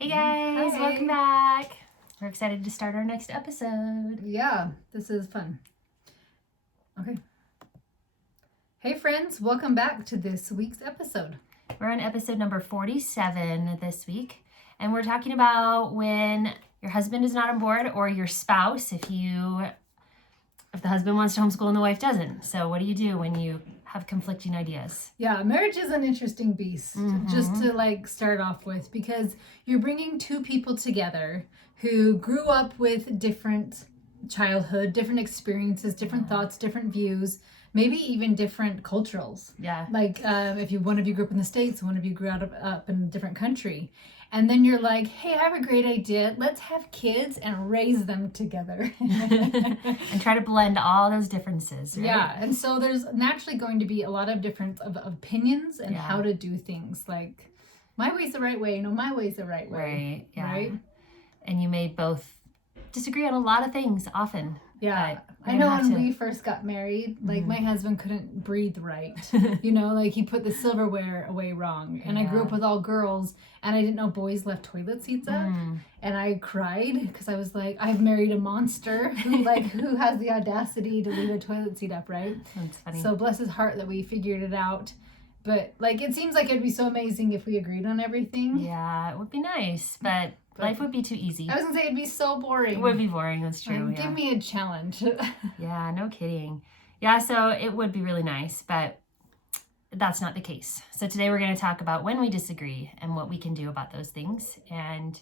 Hey guys, Hi. welcome back. We're excited to start our next episode. Yeah, this is fun. Okay. Hey friends, welcome back to this week's episode. We're on episode number 47 this week, and we're talking about when your husband is not on board or your spouse if the husband wants to homeschool and the wife doesn't. So what do you do when you have conflicting ideas? Yeah, marriage is an interesting beast, just to start off with, because you're bringing two people together who grew up with different childhood, different experiences, different thoughts, different views, maybe even different culturals. Yeah. Like if one of you grew up in the States, one of you grew up in a different country. And then you're like, hey, I have a great idea. Let's have kids and raise them together. And try to blend all those differences, right? Yeah, and so there's naturally going to be a lot of different of opinions and Yeah. how to do things. Like, my way's the right way. No, my way's the right way. Right, yeah. Right? And you may both disagree on a lot of things often. Yeah. But I know when we first got married, like my husband couldn't breathe right. You know, like he put the silverware away wrong. And I grew up with all girls and I didn't know boys left toilet seats up. And I cried because I was like, I've married a monster who has the audacity to leave a toilet seat up, right? That's funny. So bless his heart that we figured it out. But like it seems like it'd be so amazing if we agreed on everything. Yeah, it would be nice, but life would be too easy. I was gonna say it'd be so boring. It would be boring, that's true. Like, give me a challenge. Yeah, no kidding. Yeah, so it would be really nice, but that's not the case. So today we're going to talk about when we disagree and what we can do about those things. And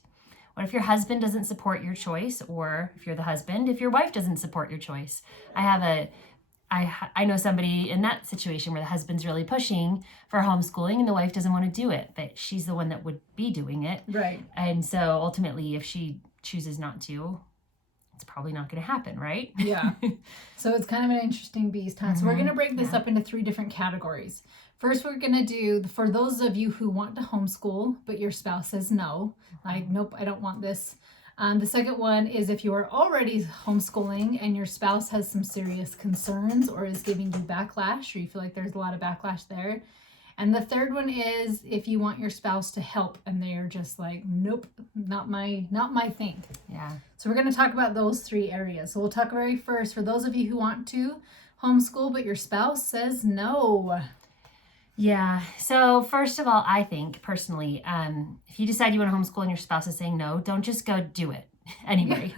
what if your husband doesn't support your choice, or if you're the husband, if your wife doesn't support your choice? I know somebody in that situation where the husband's really pushing for homeschooling and the wife doesn't want to do it, but she's the one that would be doing it. Right. And so ultimately, if she chooses not to, it's probably not going to happen, right? Yeah. So it's kind of an interesting beast, huh? So we're going to break this up into 3 different categories. First, we're going to do, for those of you who want to homeschool, but your spouse says no, like, nope, I don't want this. The second one is if you are already homeschooling and your spouse has some serious concerns or is giving you backlash, or you feel like there's a lot of backlash there. And the third one is if you want your spouse to help and they're just like, nope, not my thing. Yeah. So we're going to talk about those 3 areas. So we'll talk very first for those of you who want to homeschool, but your spouse says no. Yeah. So first of all, I think personally, if you decide you want to homeschool and your spouse is saying no, don't just go do it anyway.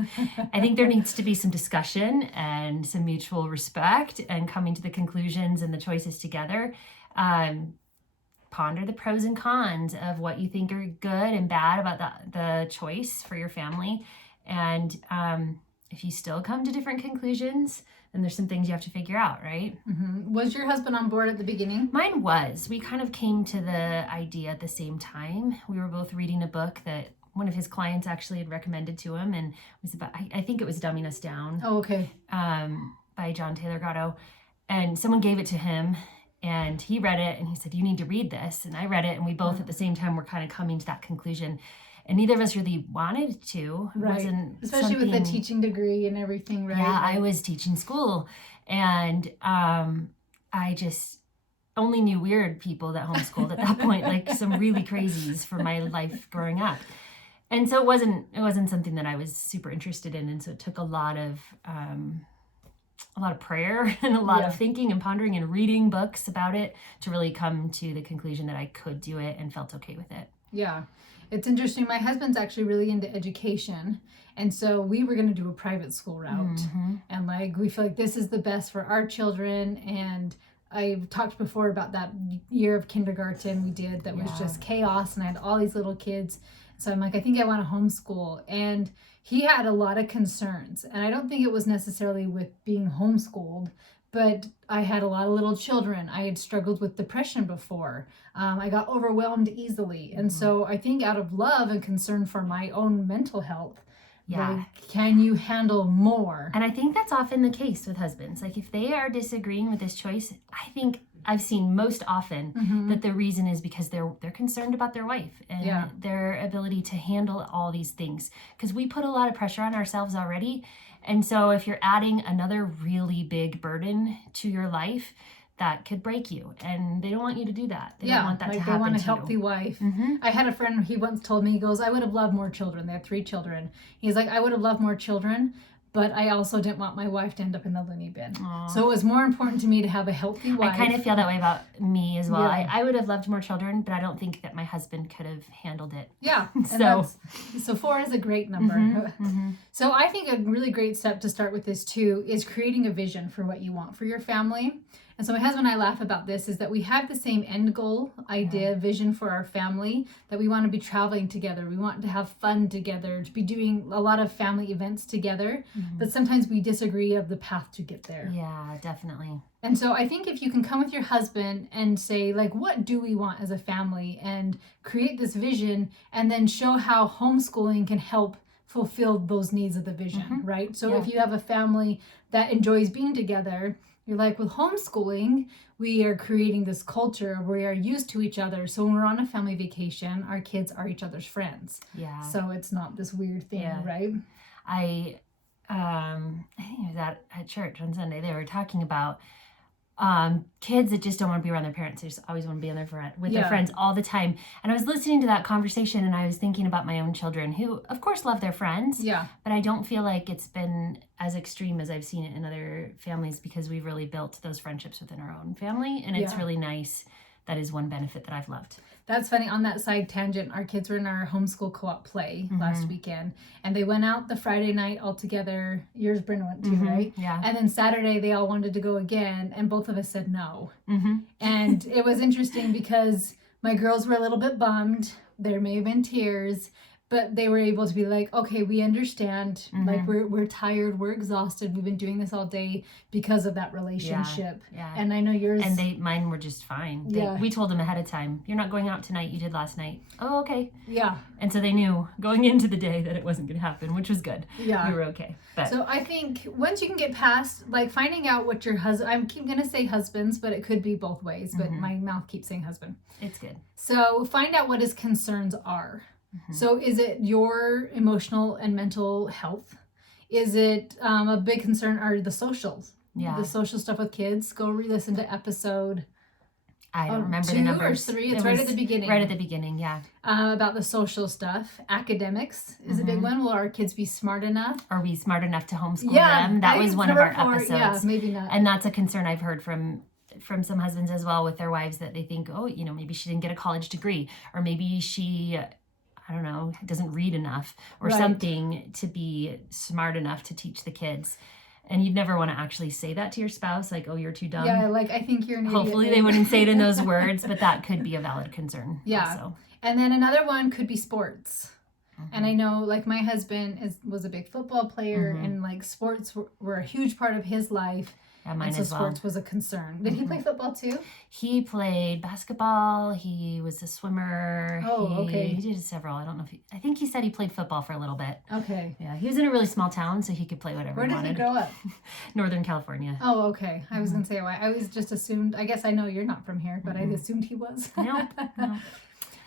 I think there needs to be some discussion and some mutual respect and coming to the conclusions and the choices together. Ponder the pros and cons of what you think are good and bad about the choice for your family. And if you still come to different conclusions, then there's some things you have to figure out, right? Was your husband on board at the beginning? Mine was. We kind of came to the idea at the same time. We were both reading a book that one of his clients actually had recommended to him, and it was about, I think it was Dumbing Us Down. Oh, okay. By John Taylor Gatto. And someone gave it to him, and he read it, and he said, you need to read this. And I read it, and we both at the same time were kind of coming to that conclusion. And neither of us really wanted to. Right. Especially with the teaching degree and everything, right? Yeah, I was teaching school. And I just only knew weird people that homeschooled at that point, like some really crazies for my life growing up. And so it wasn't something that I was super interested in. And so it took a lot of prayer and a lot of thinking and pondering and reading books about it to really come to the conclusion that I could do it and felt okay with it. Yeah. It's interesting. My husband's actually really into education. And so we were going to do a private school route. And we feel like this is the best for our children. And I've talked before about that year of kindergarten we did that was just chaos. And I had all these little kids. So I'm like, I think I want to homeschool. And he had a lot of concerns. And I don't think it was necessarily with being homeschooled, but I had a lot of little children. I had struggled with depression before. I got overwhelmed easily. And so I think out of love and concern for my own mental health, can you handle more? And I think that's often the case with husbands. Like if they are disagreeing with this choice, I think I've seen most often that the reason is because they're concerned about their wife and their ability to handle all these things. Because we put a lot of pressure on ourselves already. And so if you're adding another really big burden to your life, that could break you, and they don't want you to do that. They Yeah, don't want that like to they happen want a to healthy you. wife. Mm-hmm. I had a friend, he once told me, he goes, I would have loved more children. They have 3 children. He's like, I would have loved more children, but I also didn't want my wife to end up in the loony bin. Aww. So it was more important to me to have a healthy wife. I kind of feel that way about me as well. Yeah. I would have loved more children, but I don't think that my husband could have handled it. Yeah. So 4 is a great number. Mm-hmm. So I think a really great step to start with this too is creating a vision for what you want for your family. And so my husband and I laugh about this, is that we have the same end goal, idea, vision for our family, that we want to be traveling together. We want to have fun together, to be doing a lot of family events together. Mm-hmm. But sometimes we disagree of the path to get there. Yeah, definitely. And so I think if you can come with your husband and say, like, what do we want as a family, and create this vision, and then show how homeschooling can help fulfill those needs of the vision, right? So if you have a family that enjoys being together, you're like, with homeschooling, we are creating this culture where we are used to each other. So when we're on a family vacation, our kids are each other's friends. Yeah. So it's not this weird thing, right? I think it was at church on Sunday. They were talking about kids that just don't want to be around their parents. They just always want to be on with their friends all the time. And I was listening to that conversation, and I was thinking about my own children, who of course love their friends. Yeah. But I don't feel like it's been as extreme as I've seen it in other families, because we've really built those friendships within our own family. And it's really nice. That is one benefit that I've loved. That's funny. On that side tangent, our kids were in our homeschool co-op play last weekend, and they went out the Friday night all together. Yours, Brynn, went too, right? Yeah. And then Saturday, they all wanted to go again, and both of us said no. And it was interesting because my girls were a little bit bummed. There may have been tears, but they were able to be like, okay, we understand. Like, we're tired, we're exhausted. We've been doing this all day because of that relationship. Yeah. And I know yours. And mine were just fine. We told them ahead of time, you're not going out tonight. You did last night. Oh, okay. Yeah. And so they knew going into the day that it wasn't going to happen, which was good. Yeah. We were okay. But So I think once you can get past, like, finding out what your husband, I keep going to say husbands, but it could be both ways, but my mouth keeps saying husband. it's good. So find out what his concerns are. So is it your emotional and mental health? Is it a big concern are the socials? Yeah. The social stuff with kids. Go re-listen to episode I don't remember 2 the numbers. or 3. It's right at the beginning. Right at the beginning, yeah. About the social stuff. Academics is a big one. Will our kids be smart enough? Are we smart enough to homeschool Yeah, them? That I was think one of number our 4, episodes. Yeah, maybe not. And that's a concern I've heard from some husbands as well with their wives, that they think, oh, maybe she didn't get a college degree, or maybe she, I don't know, doesn't read enough or something to be smart enough to teach the kids. And you'd never want to actually say that to your spouse, like, oh, you're too dumb. Yeah, like, I think you're an idiot. Hopefully they wouldn't say it in those words, but that could be a valid concern. Yeah. Also. And then another one could be sports. And I know, like, my husband was a big football player, and, like, sports were a huge part of his life. Yeah, mine and so as well. sports was a concern. Did he play football too? He played basketball. He was a swimmer. Oh, okay. He did several. I don't know if I think he said he played football for a little bit. Okay. Yeah, he was in a really small town, so he could play whatever Where he did he wanted. grow up? Northern California. Oh, okay. I was going to say why. I was just assumed, I guess I know you're not from here, but I assumed he was. No.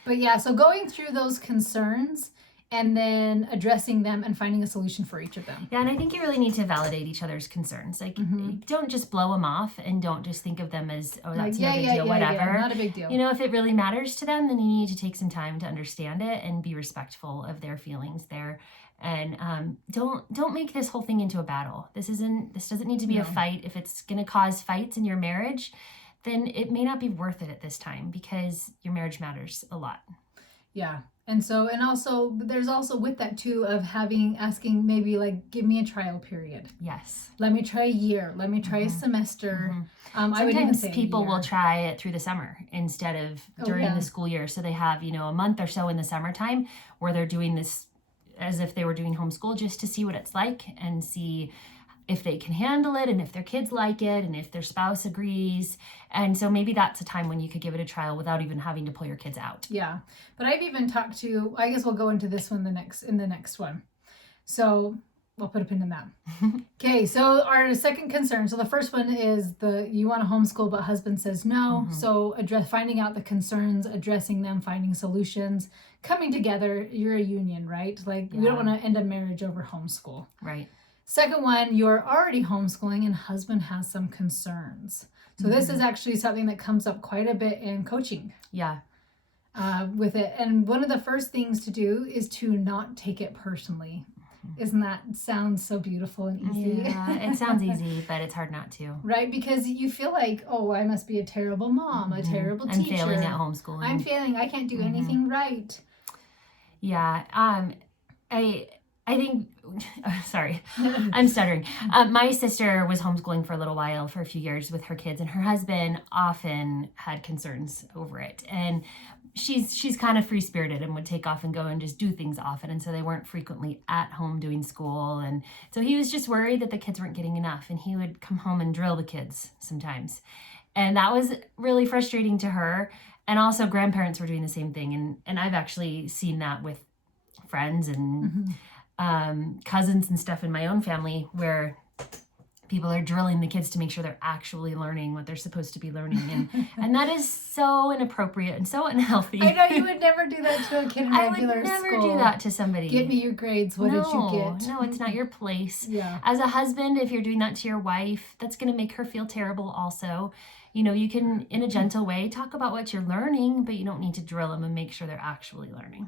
But yeah, so going through those concerns and then addressing them and finding a solution for each of them. Yeah, and I think you really need to validate each other's concerns. Like, don't just blow them off, and don't just think of them as, oh, that's no big deal, whatever. Yeah, not a big deal. If it really matters to them, then you need to take some time to understand it and be respectful of their feelings there. And don't make this whole thing into a battle. This doesn't need to be a fight. If it's going to cause fights in your marriage, then it may not be worth it at this time, because your marriage matters a lot. Yeah. And also there's also with that too of asking maybe, like, give me a trial period. Yes. Let me try a year. Let me try a semester. I would even Sometimes say people will try it through the summer instead of during the school year. So they have, a month or so in the summertime where they're doing this as if they were doing homeschool, just to see what it's like and see if they can handle it, and if their kids like it, and if their spouse agrees. And so maybe that's a time when you could give it a trial without even having to pull your kids out. Yeah. But I've even talked to, I guess we'll go into this one in the next one. So we'll put a pin in that. Okay, so our second concern. So the first one is you want to homeschool, but husband says no. So finding out the concerns, addressing them, finding solutions, coming together. You're a union, right? Like, we don't want to end a marriage over homeschool. Right. Second one, you're already homeschooling and husband has some concerns. So this is actually something that comes up quite a bit in coaching. Yeah. With it. And one of the first things to do is to not take it personally. Isn't that sounds so beautiful and easy? Yeah, it sounds easy, but it's hard not to. Right? Because you feel like, oh, I must be a terrible mom, a terrible teacher. I'm failing at homeschooling. I'm failing. I can't do anything right. Yeah. I think, sorry, I'm stuttering. My sister was homeschooling for a little while, for a few years with her kids, and her husband often had concerns over it. And she's kind of free-spirited and would take off and go and just do things often. And so they weren't frequently at home doing school. And so he was just worried that the kids weren't getting enough. And he would come home and drill the kids sometimes. And that was really frustrating to her. And also grandparents were doing the same thing. And I've actually seen that with friends and cousins and stuff in my own family, where people are drilling the kids to make sure they're actually learning what they're supposed to be learning. And that is so inappropriate and so unhealthy. I know you would never do that to a kid in regular school. I would never do that to somebody. Give me your grades. What did you get? No, it's not your place. Yeah. As a husband, if you're doing that to your wife, that's going to make her feel terrible also. You know, you can, in a gentle way, talk about what you're learning, but you don't need to drill them and make sure they're actually learning.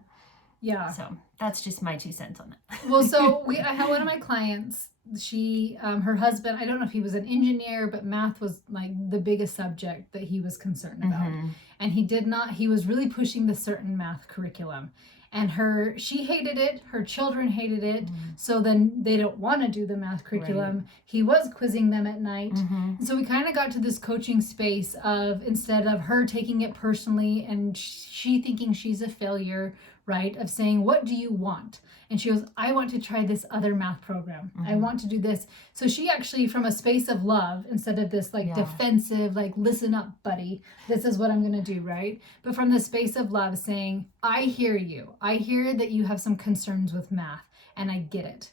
Yeah. So that's just my 2 cents on that. Well, so I had one of my clients, her husband, I don't know if he was an engineer, but math was like the biggest subject that he was concerned about. And he was really pushing the certain math curriculum. And she hated it, her children hated it. So then they don't want to do the math curriculum. Right. He was quizzing them at night. And so we kind of got to this coaching space of, instead of her taking it personally and she thinking she's a failure, right, of saying, what do you want? And she goes, I want to try this other math program. I want to do this. So she actually, from a space of love, instead of this defensive, listen up, buddy, this is what I'm going to do, right? But from the space of love, saying, I hear you. I hear that you have some concerns with math, and I get it.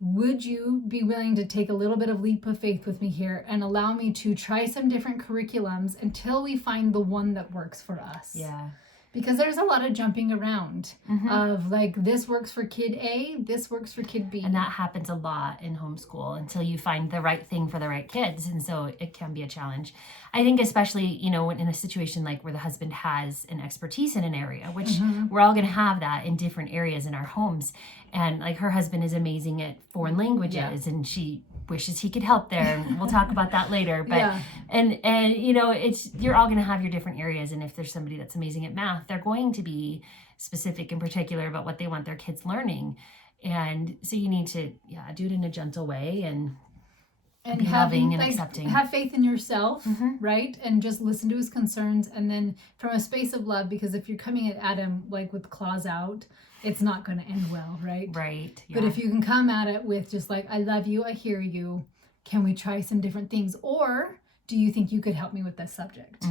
Would you be willing to take a little bit of leap of faith with me here and allow me to try some different curriculums until we find the one that works for us? Yeah. Because there's a lot of jumping around of this works for kid A, this works for kid B. And that happens a lot in homeschool until you find the right thing for the right kids. And so it can be a challenge. I think especially, you know, in a situation like where the husband has an expertise in an area, which we're all going to have that in different areas in our homes. And like her husband is amazing at foreign languages and she wishes he could help there, and we'll talk about that later. But and you know, you're all going to have your different areas, and if there's somebody that's amazing at math, they're going to be specific and particular about what they want their kids learning. And so you need to do it in a gentle way and be loving and accepting. Have faith in yourself, right? And just listen to his concerns, and then from a space of love, because if you're coming at him with claws out, it's not going to end well, right? Right. Yeah. But if you can come at it with just I love you, I hear you, can we try some different things? Or do you think you could help me with this subject?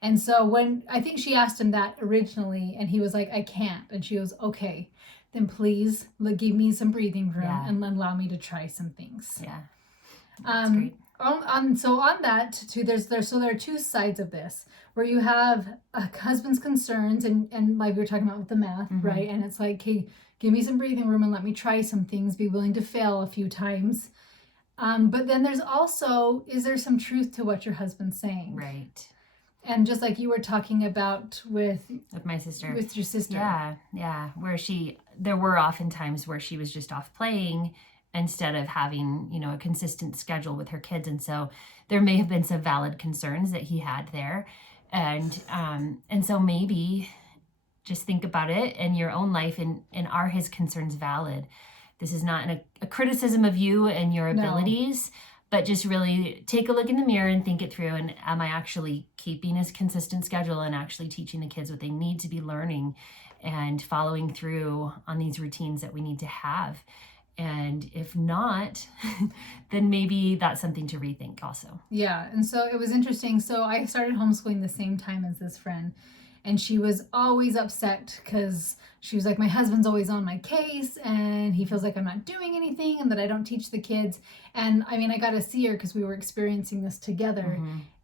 And so when I think she asked him that originally, and he was like, I can't. And she goes, okay, then please give me some breathing room and allow me to try some things. Yeah. That's great. So on that too, there are 2 sides of this, where you have a husband's concerns and like we were talking about with the math, right? And it's like, hey, give me some breathing room and let me try some things, be willing to fail a few times. But then there's also, is there some truth to what your husband's saying? Right. And just like you were talking about with my sister. With your sister. Yeah. Where there were often times where she was just off playing instead of having, you know, a consistent schedule with her kids. And so there may have been some valid concerns that he had there. And so maybe just think about it in your own life, and are his concerns valid? This is not a criticism of you and your abilities, but just really take a look in the mirror and think it through. And am I actually keeping a consistent schedule and actually teaching the kids what they need to be learning and following through on these routines that we need to have? And if not, then maybe that's something to rethink also. Yeah. And so it was interesting. So I started homeschooling the same time as this friend. And she was always upset because she was like, my husband's always on my case and he feels like I'm not doing anything and that I don't teach the kids. And I mean, I got to see her because we were experiencing this together.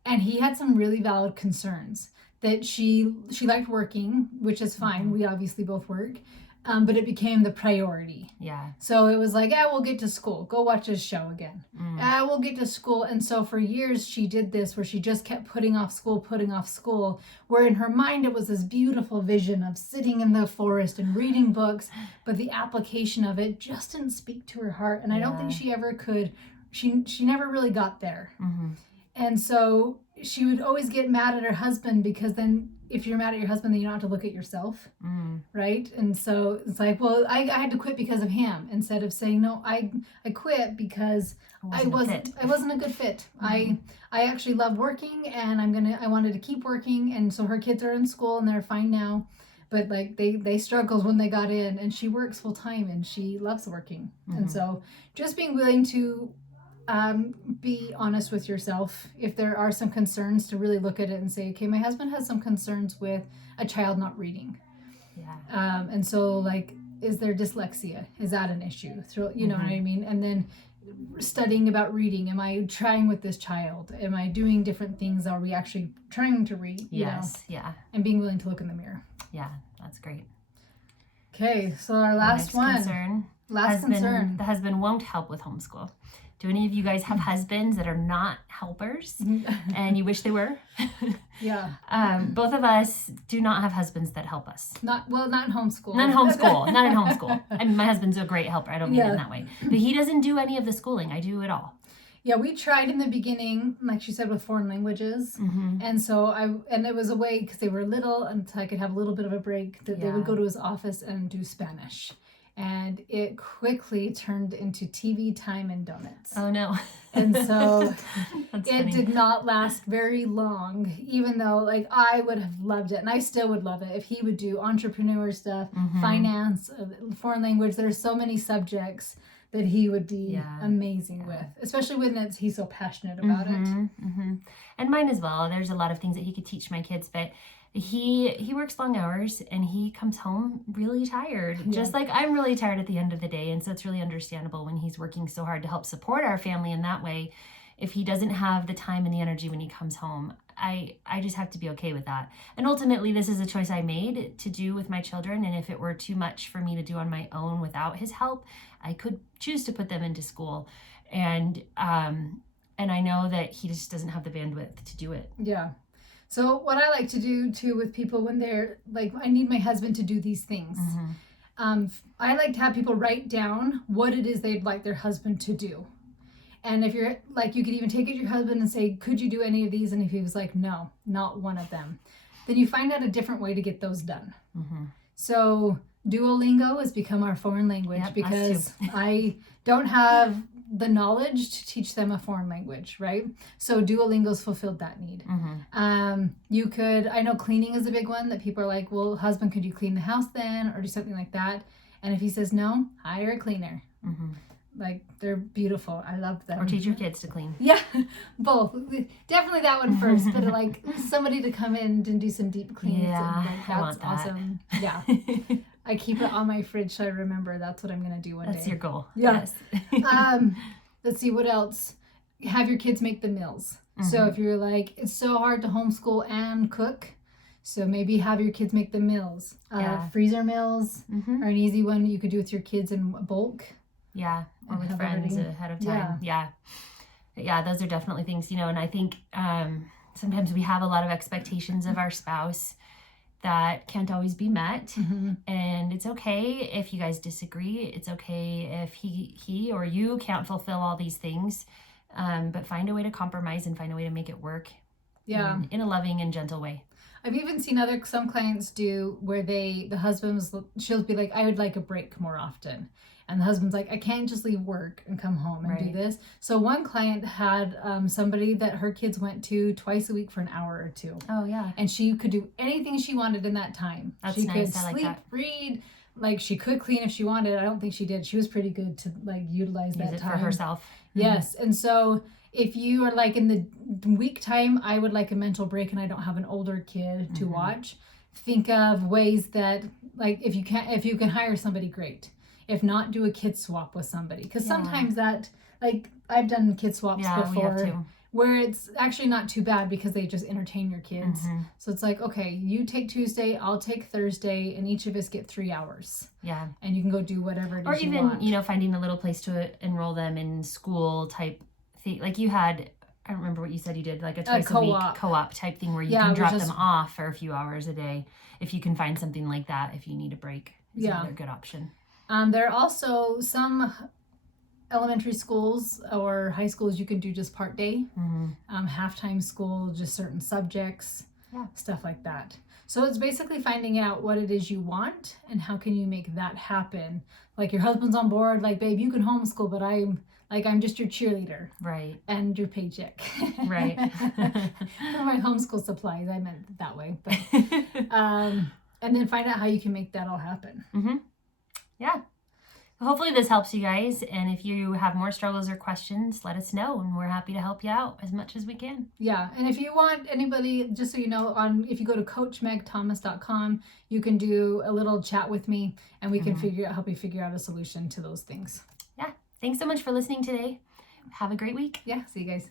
And he had some really valid concerns that she liked working, which is fine. We obviously both work. But it became the priority. Yeah. So it was like, we'll get to school. Go watch this show again. We'll get to school. And so for years she did this where she just kept putting off school, where in her mind it was this beautiful vision of sitting in the forest and reading books, but the application of it just didn't speak to her heart. And I don't think she ever could. She never really got there. And so she would always get mad at her husband, because then if you're mad at your husband, then you don't have to look at yourself, right? And so it's like, well, I had to quit because of him, instead of saying, no, I quit because I wasn't a good fit. I actually love working, and I wanted to keep working, and so her kids are in school and they're fine now, but like they struggled when they got in, and she works full time and she loves working. And so just being willing to be honest with yourself. If there are some concerns, to really look at it and say, okay, my husband has some concerns with a child not reading. Yeah. And so like, is there dyslexia? Is that an issue? So, you know what I mean? And then studying about reading. Am I trying with this child? Am I doing different things? Are we actually trying to read? Yes. Yeah. And being willing to look in the mirror. Yeah. That's great. Okay. So our last one. Concern. Last concern. The husband won't help with homeschool. Do any of you guys have husbands that are not helpers and you wish they were? Yeah. Both of us do not have husbands that help us. Not in homeschool. Not in homeschool. I mean, my husband's a great helper. I don't mean it in that way. But he doesn't do any of the schooling. I do it all. Yeah, we tried in the beginning, like she said, with foreign languages. And so it was a way, because they were little, and so I could have a little bit of a break, that they would go to his office and do Spanish. And it quickly turned into TV time and donuts. Oh, no. And so funny. Did not last very long, even though like I would have loved it, and I still would love it if he would do entrepreneur stuff, finance, foreign language. There's so many subjects that he would be amazing with, especially when he's so passionate about it. And mine as well. There's a lot of things that he could teach my kids, but he works long hours and he comes home really tired, just like I'm really tired at the end of the day. And so it's really understandable when he's working so hard to help support our family in that way. If he doesn't have the time and the energy when he comes home, I just have to be okay with that. And ultimately, this is a choice I made to do with my children. And if it were too much for me to do on my own without his help, I could choose to put them into school. And I know that he just doesn't have the bandwidth to do it. Yeah. So what I like to do too with people when they're like, I need my husband to do these things. I like to have people write down what it is they'd like their husband to do. And if you're like, you could even take it to your husband and say, could you do any of these? And if he was like, no, not one of them, then you find out a different way to get those done. So Duolingo has become our foreign language because I don't have the knowledge to teach them a foreign language, right? So Duolingo's fulfilled that need. You could, I know cleaning is a big one that people are like, well, husband, could you clean the house then? Or do something like that. And if he says no, hire a cleaner. Like, they're beautiful. I love them. Or teach your kids to clean. Yeah, both. Definitely that one first, but like somebody to come in and do some deep cleans. Yeah, and, like, that's I want that. Awesome. Yeah. I keep it on my fridge so I remember that's what I'm going to do one day. That's your goal. Yeah. Yes. Let's see, what else? Have your kids make the meals. So if you're like, it's so hard to homeschool and cook, so maybe have your kids make the meals. Freezer meals are an easy one you could do with your kids in bulk. Yeah, or with friends ahead of time. Yeah, those are definitely things, and I think sometimes we have a lot of expectations of our spouse that can't always be met. And it's okay if you guys disagree. It's okay if he or you can't fulfill all these things, but find a way to compromise and find a way to make it work in a loving and gentle way. I've even seen some clients do where the husband she'll be like, I would like a break more often. And the husband's like, I can't just leave work and come home and do this. So one client had somebody that her kids went to twice a week for an hour or two. Oh, yeah. And she could do anything she wanted in that time. That's she nice. could I like sleep, that. read, like she could clean if she wanted. I don't think she did. She was pretty good to like utilize that Use it time. for herself. Yes. And so if you are like in the week time, I would like a mental break and I don't have an older kid to watch. Think of ways that, like, if you can hire somebody, great. If not, do a kid swap with somebody. Because sometimes that, like, I've done kid swaps before where it's actually not too bad because they just entertain your kids. Mhm. So it's like, okay, you take Tuesday, I'll take Thursday, and each of us get 3 hours. Yeah. And you can go do whatever it is Or you even, want. you know, finding a little place to enroll them in school type thing. Like you had, I don't remember what you said you did, like a twice a week co-op type thing where you can drop them off for a few hours a day. If you can find something like that, if you need a break, is another good option. There are also some elementary schools or high schools you can do just part day, halftime school, just certain subjects, stuff like that. So it's basically finding out what it is you want and how can you make that happen. Like your husband's on board, like, babe, you can homeschool, but I'm just your cheerleader. Right. And your paycheck. Right. For my homeschool supplies, I meant it that way. But, and then find out how you can make that all happen. Mm-hmm. Yeah. Hopefully this helps you guys. And if you have more struggles or questions, let us know. And we're happy to help you out as much as we can. Yeah. And if you want anybody, just so you know, if you go to coachmegthomas.com, you can do a little chat with me and we can help you figure out a solution to those things. Yeah. Thanks so much for listening today. Have a great week. Yeah. See you guys.